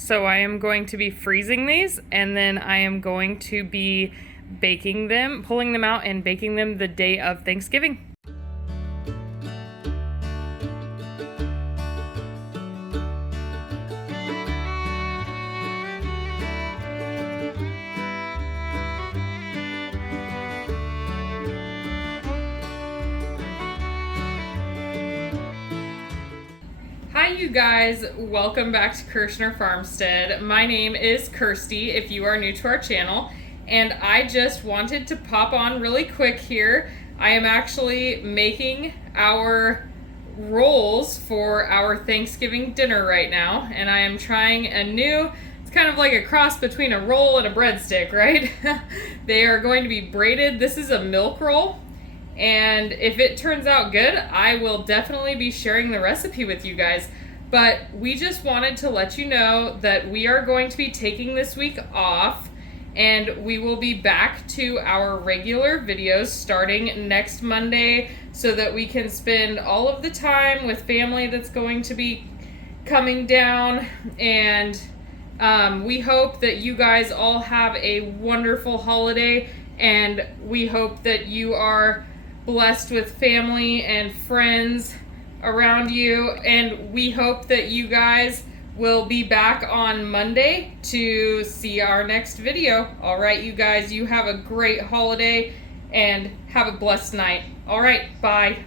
So I am going to be freezing these, and then I am going to be baking them, pulling them out and baking them the day of Thanksgiving. Hi you guys, welcome back to Kirshner Farmstead. My name is Kirsty if you are new to our channel, and I just wanted to pop on really quick here. I am actually making our rolls for our Thanksgiving dinner right now, and I am trying a new, it's kind of like a cross between a roll and a breadstick, right? They are going to be braided. This is a milk roll. And if it turns out good, I will definitely be sharing the recipe with you guys. But we just wanted to let you know that we are going to be taking this week off, and we will be back to our regular videos starting next Monday so that we can spend all of the time with family that's going to be coming down. And we hope that you guys all have a wonderful holiday, and we hope that you are blessed with family and friends around you, and we hope that you guys will be back on Monday to see our next video. All right, you guys, you have a great holiday and have a blessed night. All right, bye.